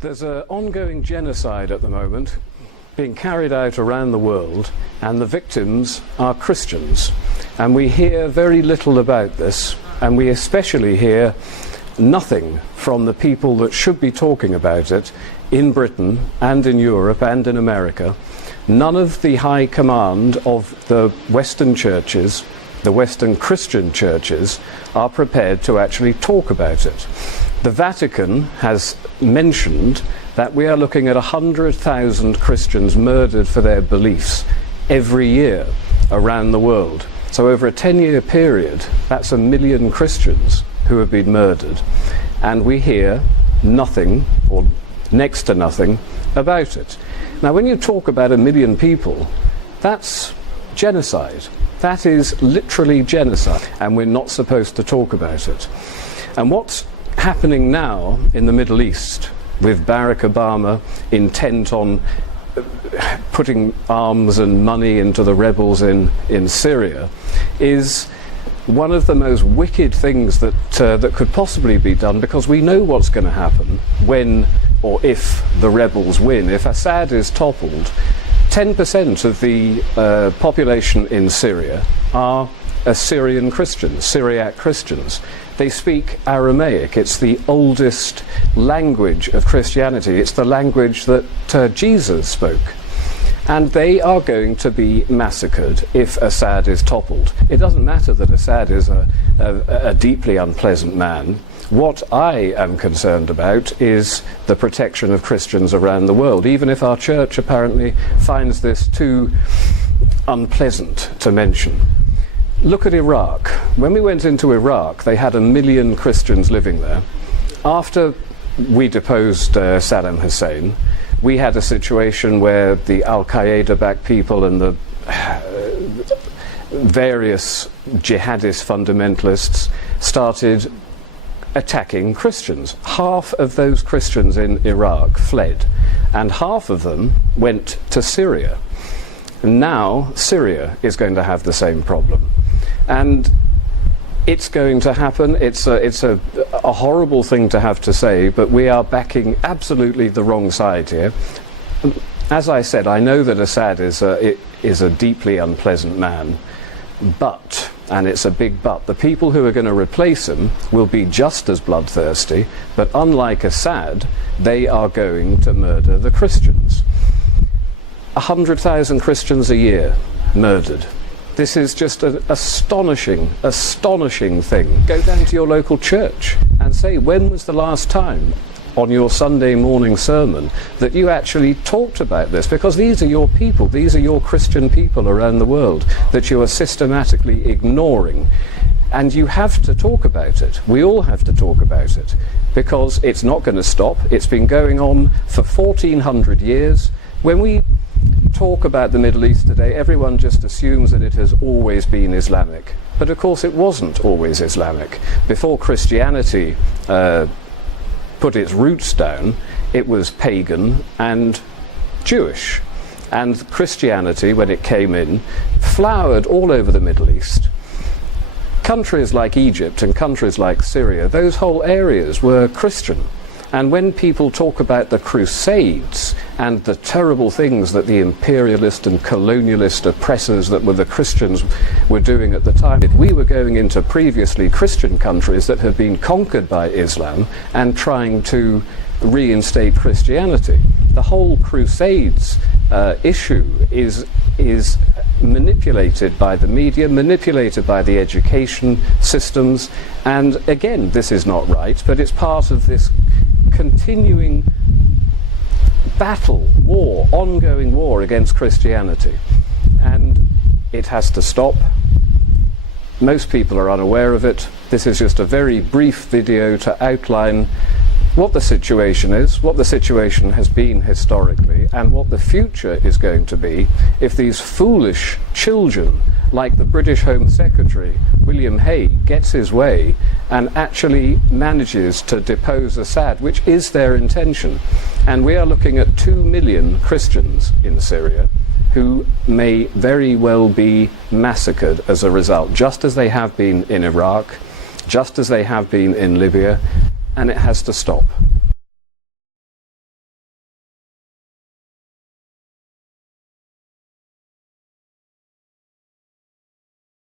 There's an ongoing genocide at the moment being carried out around the world, and the victims are Christians. And we hear very little about this, and we especially hear nothing from the people that should be talking about it in Britain and in Europe and in America. None of the high command of the Western churches, the Western Christian churches, are prepared to actually talk about it. The Vatican has mentioned that we are looking at 100,000 Christians murdered for their beliefs every year around the world. So over a 10-year period, that's 1 million Christians who have been murdered. And we hear nothing, or next to nothing, about it. Now, when you talk about 1 million people, that's genocide. That is literally genocide, and we're not supposed to talk about it. And what's happening now in the Middle East, with Barack Obama intent on putting arms and money into the rebels in Syria, is one of the most wicked things that could possibly be done, because we know what's going to happen when or if the rebels win. If Assad is toppled, 10% of the population in Syria are Assyrian Christians, Syriac Christians. They speak Aramaic. It's the oldest language of Christianity. It's the language that Jesus spoke. And they are going to be massacred if Assad is toppled. It doesn't matter that Assad is a deeply unpleasant man. What I am concerned about is the protection of Christians around the world, even if our church apparently finds this too unpleasant to mention. Look at Iraq. When we went into Iraq, they had 1 million Christians living there. After we deposed Saddam Hussein, we had a situation where the Al-Qaeda-backed people and the various jihadist fundamentalists started attacking Christians. Half of those Christians in Iraq fled, and half of them went to Syria. Now Syria is going to have the same problem. And it's going to happen. It's a horrible thing to have to say, but we are backing absolutely the wrong side here. As I said, I know that Assad is a deeply unpleasant man, but, and it's a big but, the people who are going to replace him will be just as bloodthirsty, but unlike Assad, they are going to murder the Christians. 100,000 Christians a year murdered. This is just an astonishing thing. Go down to your local church and say, when was the last time on your Sunday morning sermon that you actually talked about this? Because these are your people, these are your Christian people around the world that you are systematically ignoring. And you have to talk about it. We all have to talk about it, because it's not going to stop. It's been going on for 1400 years. When we talk about the Middle East today, everyone just assumes that it has always been Islamic. But of course it wasn't always Islamic. Before Christianity put its roots down, it was pagan and Jewish. And Christianity, when it came in, flowered all over the Middle East. Countries like Egypt and countries like Syria, those whole areas were Christian. And when people talk about the Crusades and the terrible things that the imperialist and colonialist oppressors that were the Christians were doing at the time, we were going into previously Christian countries that had been conquered by Islam and trying to reinstate Christianity. The whole Crusades issue is manipulated by the media, manipulated by the education systems, and again, this is not right, but it's part of this continuing battle, war, ongoing war against Christianity. And it has to stop. Most people are unaware of it. This is just a very brief video to outline what the situation is, what the situation has been historically, and what the future is going to be if these foolish children, like the British Home Secretary, William Hague, gets his way and actually manages to depose Assad, which is their intention. And we are looking at 2 million Christians in Syria who may very well be massacred as a result, just as they have been in Iraq, just as they have been in Libya, and it has to stop.